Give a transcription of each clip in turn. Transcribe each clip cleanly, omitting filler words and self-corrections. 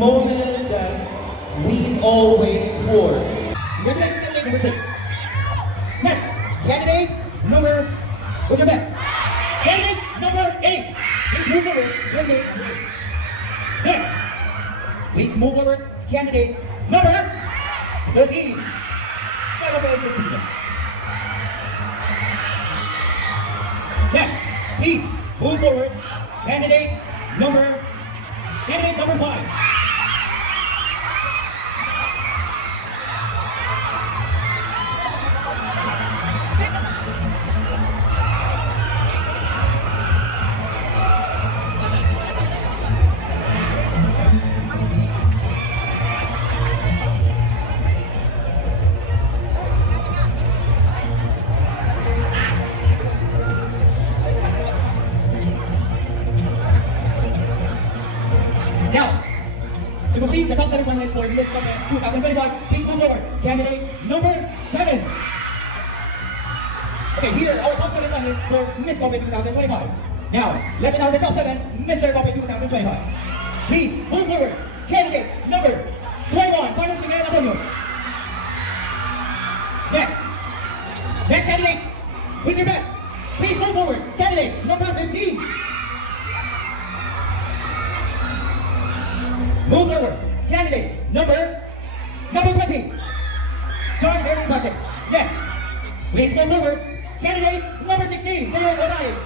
moment that we all wait for. Congratulations, candidate number 6. Next, candidate number, what's your bet? Candidate number 8. Please move forward, candidate number 8. Next, please move forward, candidate number 13. Final faces, people. Next, please move forward, candidate number 5. Now, to complete the top 7 finalists for Miss Copa 2025, please move forward. Candidate number 7. Okay, here are our top 7 finalists for Miss Copa 2025. Now, let's announce the top 7 Mr. Copa 2025. Please move forward. Candidate number 21, Carlos Miguel Antonio. Next candidate, who's your bet? Please move forward. Candidate number 15. Move forward. Candidate number 20. John Henry Bate. Next, please move forward. Candidate number 16. Theo Morales.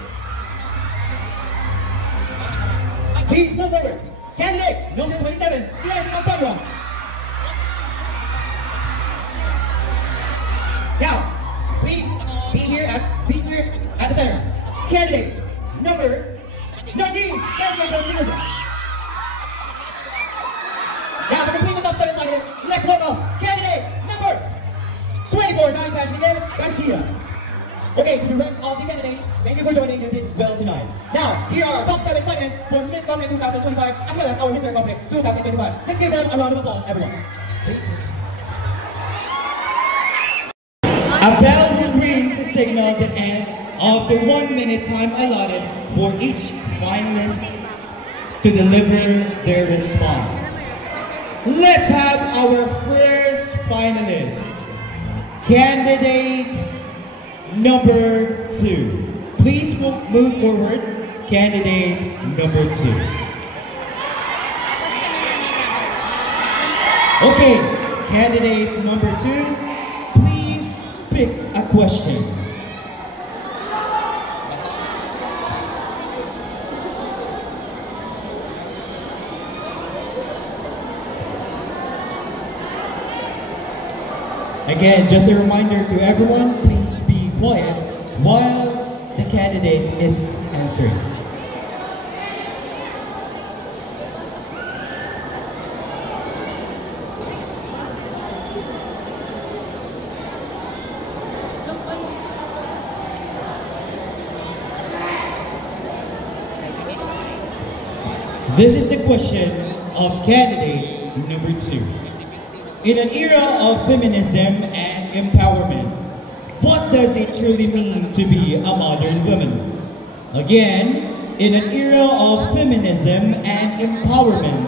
Please move forward. Candidate number 27. Glenn Magpadua. Now, please be here at the center. Candidate number 19. Chancellor Sinisa. Now, to complete the top 7 finalists, let's welcome candidate number 24, Naitash Miguel Garcia. Okay, to the rest of the candidates, thank you for joining. You did well tonight. Now, here are our top 7 finalists for Miss Copa 2025, as well as our Mr. Copa 2025. Let's give them a round of applause, everyone. Please. A bell will ring to signal the end of the 1-minute time allotted for each finalist to deliver their response. Let's have our first finalist, candidate number 2. Please move forward, candidate number 2. Okay, candidate number 2, please pick a question. Again, just a reminder to everyone, please be quiet while the candidate is answering. This is the question of candidate number 2. In an era of feminism and empowerment, what does it truly mean to be a modern woman? Again, in an era of feminism and empowerment,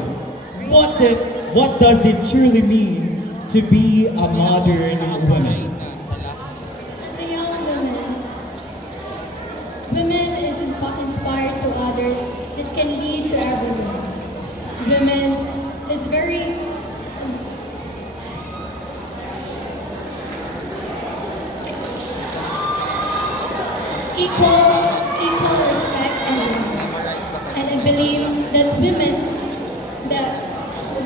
what does it truly mean to be a modern woman? As a young woman, women is inspired to others that can lead to everyone. Women is very equal respect and rights. And I believe that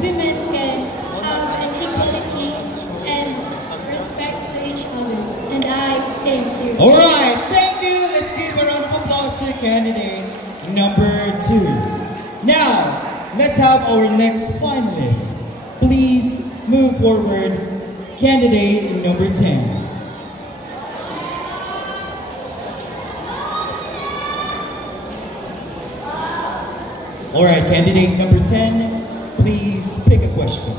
women can have an equality and respect for each other. And I thank you. Alright, thank you. Let's give a round of applause to candidate number 2. Now, let's have our next finalist. Please move forward, candidate number 10. Alright, candidate number 10, please pick a question.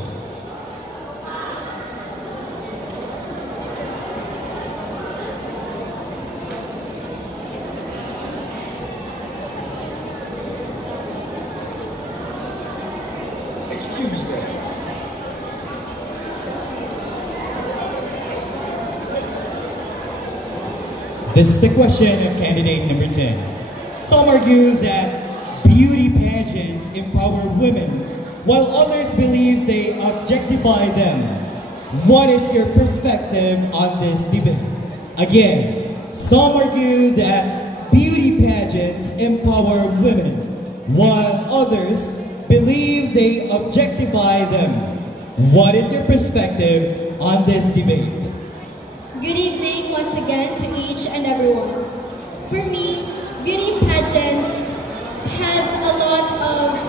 Excuse me. This is the question of candidate number 10. Some argue that beauty pageants empower women, while others believe they objectify them. What is your perspective on this debate? Again, some argue that beauty pageants empower women, while others believe they objectify them. What is your perspective on this debate? Good evening once again to each and everyone. For me, beauty pageants has a lot of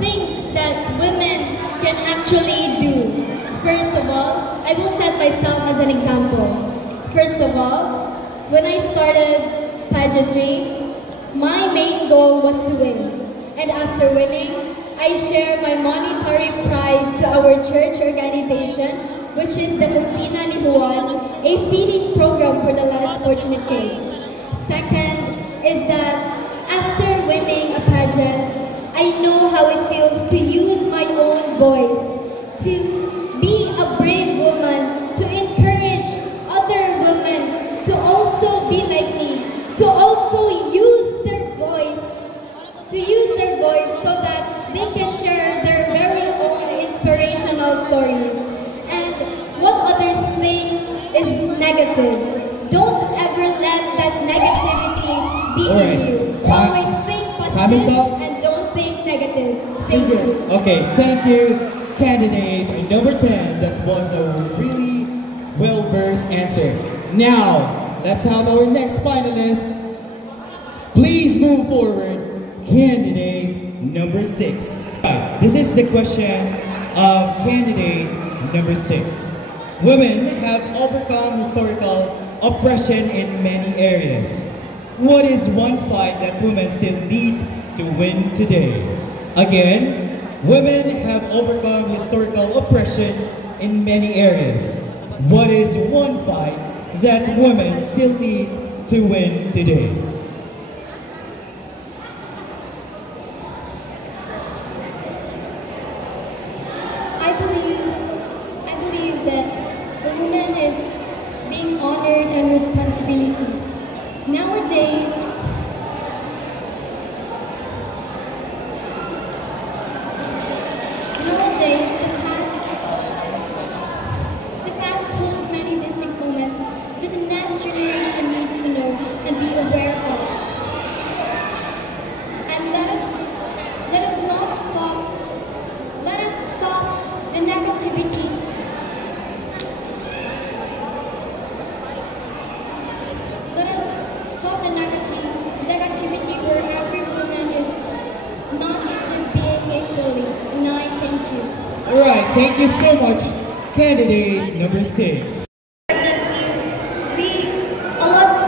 things that women can actually do. First of all, I will set myself as an example. First of all, when I started pageantry, my main goal was to win. And after winning, I share my monetary prize to our church organization, which is the Kusina ni Juan, a feeding program for the less fortunate kids. Second is that after winning a pageant, I know how it feels to use my own voice, to be a brave woman, to encourage other women to also be like me, to also use their voice, so that they can share their very own inspirational stories. What others think is negative. Don't ever let that negativity be in you. Always think positive and don't think negative. Thank you. Okay, thank you, candidate number 10. That was a really well-versed answer. Now, let's have our next finalist. Please move forward, candidate number 6. Right, this is the question of candidate number 6. Women have overcome historical oppression in many areas. What is one fight that women still need to win today? Again, women have overcome historical oppression in many areas. What is one fight that women still need to win today? I believe that the woman is being honored and responsibility. Nowadays, the past hold many distinct moments that the next generation needs to know and be aware of. And let us not stop. Let us stop the negativity. Let us stop the negativity where every woman is not treated being equally. And I thank you. Alright, thank you so much, candidate number 6.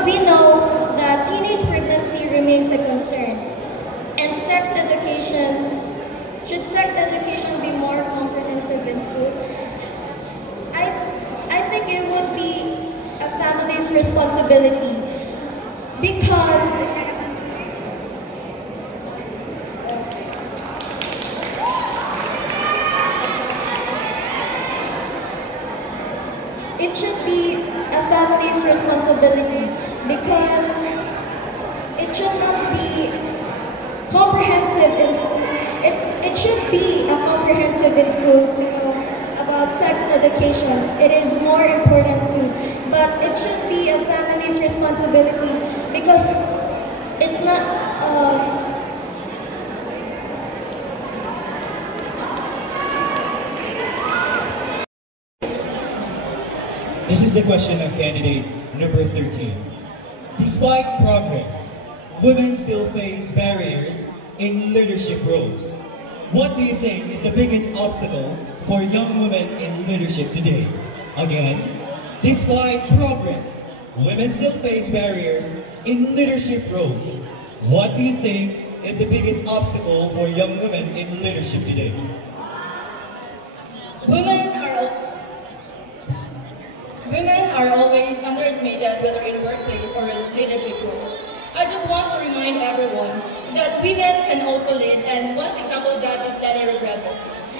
We know that teenage pregnancy remains a concern. And should sex education be more comprehensive in school? I think it would be a family's responsibility because it should be a family's responsibility because it should not be comprehensive in school. It should be a comprehensive in school to know about sex education. It is more important too. But it should be a family's responsibility because it's not This is the question of candidate number 13. Despite progress, women still face barriers in leadership roles. What do you think is the biggest obstacle for young women in leadership today? Again, despite progress, women still face barriers in leadership roles. What do you think is the biggest obstacle for young women in leadership today? Women are always underestimated, whether in workplace or in leadership roles. I just want to remind everyone that women can also lead, and one example of that is Leni Robredo.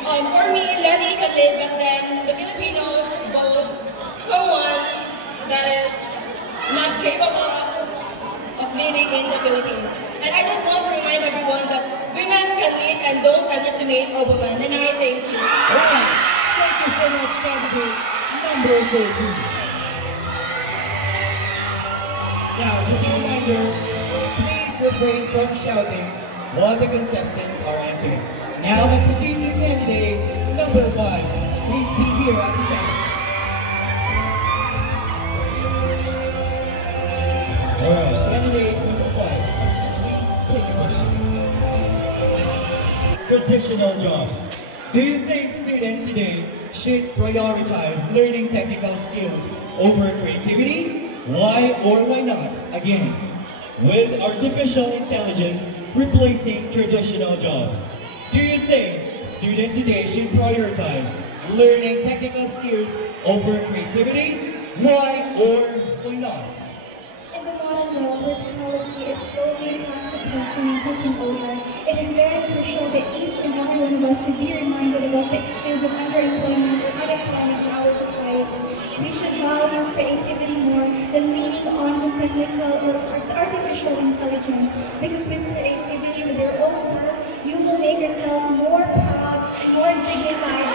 For me, Lenny can lead, but then the Filipinos vote someone that is not capable of leading in the Philippines. And I just want to remind everyone that women can lead and don't underestimate a woman. And I thank you. Alright, thank you so much, candidate number 13. Now, just a reminder, please refrain from shouting while the contestants are answering. Now, let's proceed to candidate number 5. Please be here at the center. Alright, candidate number 5. Please take a question. Traditional jobs. Do you think students today should prioritize learning technical skills over creativity? Why or why not? Again, with artificial intelligence replacing traditional jobs, do you think students today should prioritize learning technical skills over creativity? Why or why not? In the modern world where technology is slowly and constantly taking over, it is very crucial that each and every one of us should be reminded about the issues of underemployment and unemployment in our society. We should value creativity more than leaning on to technical or artificial intelligence, because with creativity, with your own work, you will make yourself more proud and more dignified.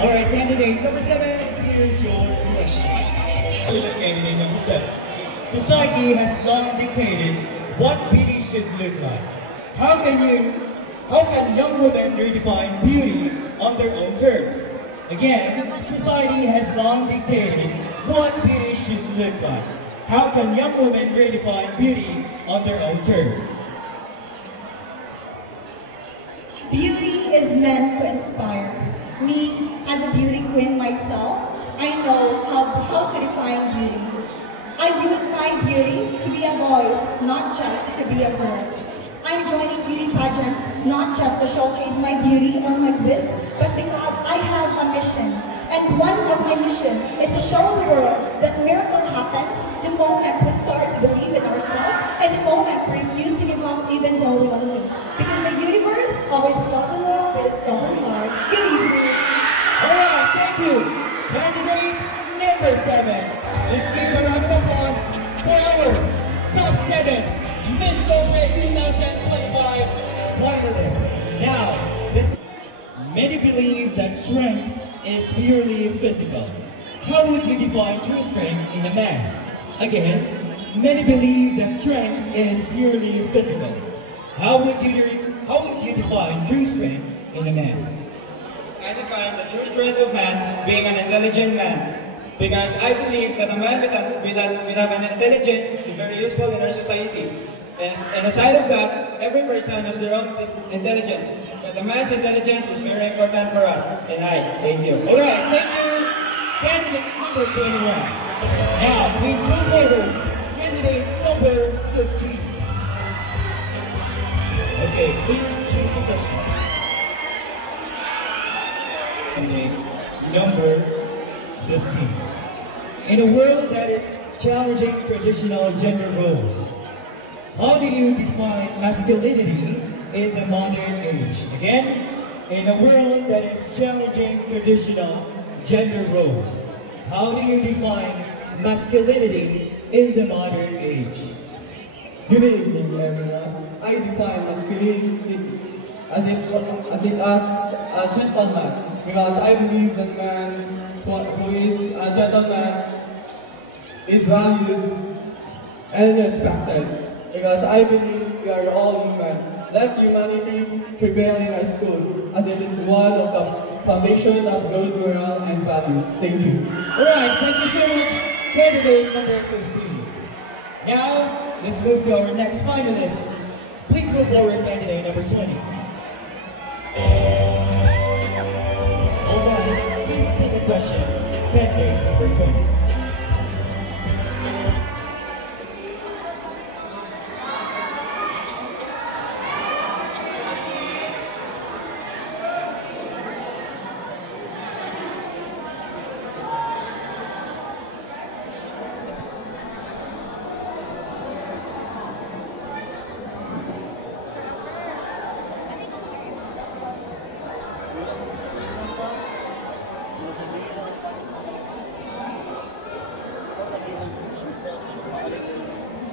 Alright, candidate number 7, here's your question. Candidate number 7. Society has long dictated what beauty should look like. How can young women redefine beauty on their own terms? Again, society has long dictated what beauty should look like. How can young women redefine beauty on their own terms? Beauty is meant to inspire. Me, as a beauty queen myself, I know how to define beauty. I use my beauty to be a voice, not just to be a girl. I'm joining beauty pageants not just to showcase my beauty or my wit, but because I have a mission. And one of my mission is to show the world that miracle happens the moment we start to believe in ourselves and the moment we refuse to give up even though we want to. Because the universe always falls in love with a strong heart. Good evening. Alright, thank you. Candidate number 7. Let's give a round of applause for our top 7 Miss Gourmet 2025 finalists. Now, many believe that strength is purely physical. How would you define true strength in a man? Again, many believe that strength is purely physical. How would you define true strength in a man? I define the true strength of man being an intelligent man. Because I believe that a man with an intelligence is very useful in our society. And aside of that, every person has their own intelligence. But a man's intelligence is very important for us. And thank you. Alright, thank you. Candidate number 21. Now, please move forward. Candidate number 15. Okay, please choose a question. Candidate number 15. In a world that is challenging traditional gender roles, how do you define masculinity in the modern age? Again, in a world that is challenging traditional gender roles, how do you define masculinity in the modern age? Good evening, everyone. I define masculinity as a gentleman, because I believe that man who is a gentleman is valued and respected, because I believe we are all human. Let humanity prevail in our school, as it is one of the foundation of good moral and values. Thank you. Alright, thank you so much, candidate number 15. Now, let's move to our next finalist. Please move forward, candidate number 20. Alright, please pick a question, candidate number 20.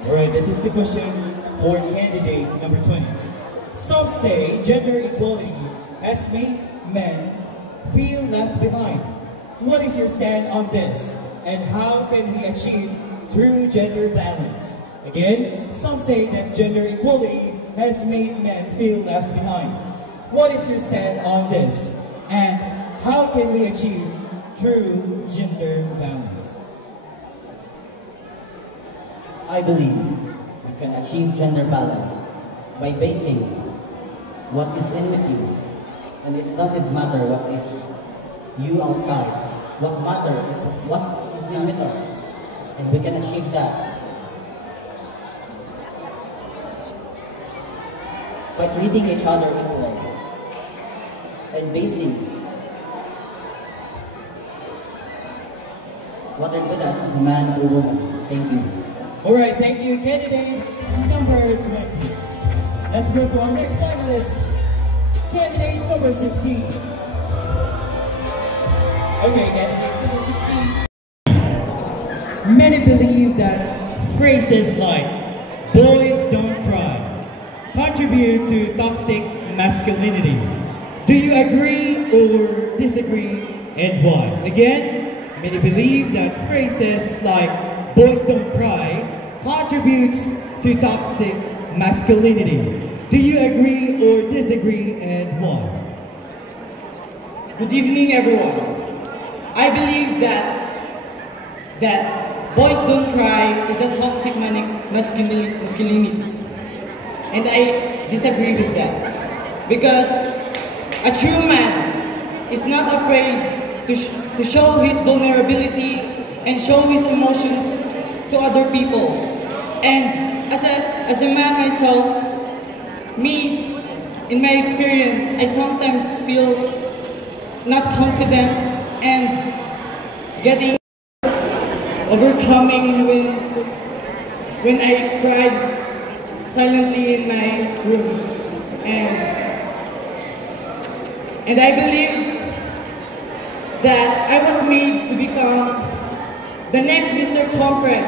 Alright, this is the question for candidate number 20. Some say gender equality has made men feel left behind. What is your stand on this? And how can we achieve true gender balance? Again, some say that gender equality has made men feel left behind. What is your stand on this? And how can we achieve true gender balance? I believe we can achieve gender balance by basing what is in with you. And it doesn't matter what is you outside. What matters is what is in with us. And we can achieve that by treating each other equally and basing what I'm good at as a man or woman. Thank you. Alright, thank you, candidate number 20. Let's go to our next finalist, candidate number 16. Okay, candidate number 16. Many believe that phrases like "boys don't cry" contribute to toxic masculinity. Do you agree or disagree, and why? Again, many believe that phrases like "boys don't cry" contributes to toxic masculinity. Do you agree or disagree, and why? Good evening, everyone. I believe that boys don't cry is a toxic masculinity, and I disagree with that because a true man is not afraid to show his vulnerability and show his emotions to other people. And as a man myself, me, in my experience, I sometimes feel not confident and getting overcoming when I cried silently in my room. And I believe that I was made to become the next Mr. Concrete.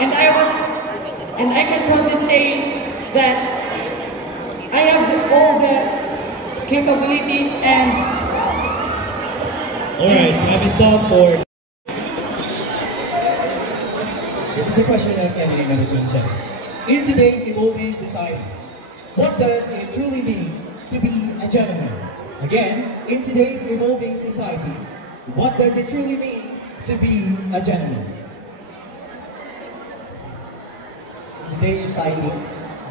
And I can proudly say that I have all the capabilities and... Alright, time is up for... This is a question of candidate number 27. In today's evolving society, what does it truly mean to be a gentleman? Again, in today's evolving society, what does it truly mean to be a gentleman? In today's society,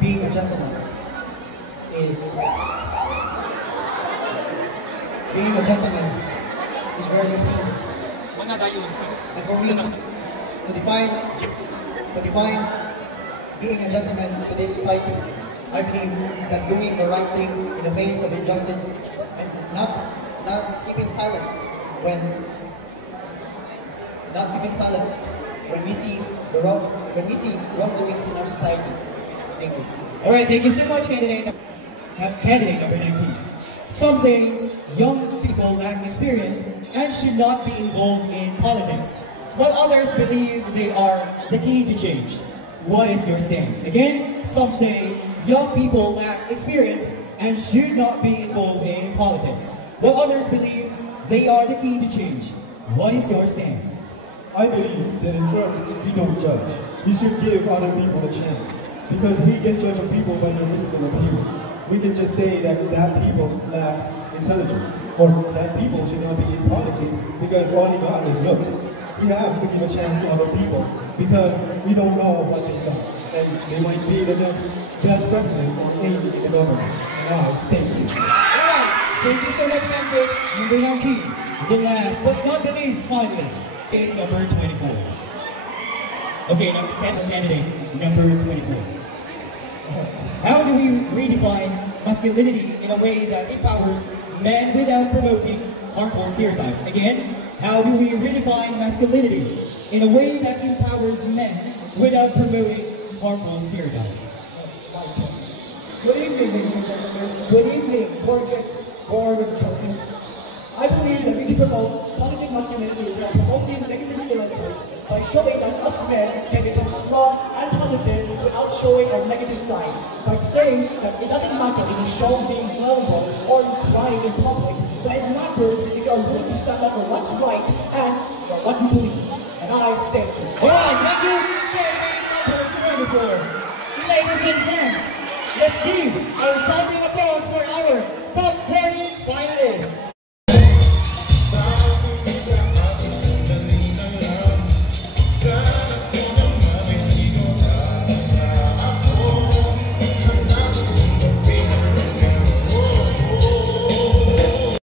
being a gentleman is rarely seen. And for me, to define being a gentleman in today's society, I believe that doing the right thing in the face of injustice and not keeping silent when we see wrongdoings in our society. Thank you. All right, thank you so much, candidate number 19. Some say young people lack experience and should not be involved in politics, while others believe they are the key to change. What is your stance? Again, some say young people lack experience and should not be involved in politics, while others believe they are the key to change. What is your stance? I believe that in first, we don't judge. We should give other people a chance. Because we can judge people by their physical appearance. We can just say that people lacks intelligence, or that people should not be in politics because all they got is looks. We have to give a chance to other people because we don't know what they've got. And they might be the next best president in the government. Now, thank you. Alright, thank you so much, number 19. The last but not the least finalist, number 24. Okay, candidate number 24. How do we redefine masculinity in a way that empowers men without promoting harmful stereotypes? Again, how do we redefine masculinity in a way that empowers men without promoting harmful stereotypes? Good evening, ladies and gentlemen. Good evening, gorgeous, born childrens. I believe that we should promote positive masculinity without promoting negative stereotypes by showing that us men can become strong and positive positive without showing our negative sides. By saying that it doesn't matter if you show being vulnerable or crying in public, but it matters if you are willing to stand up for what's right and for what you believe. And I thank you. Alright, thank you. Number 24. Ladies and friends, let's give a sounding applause for our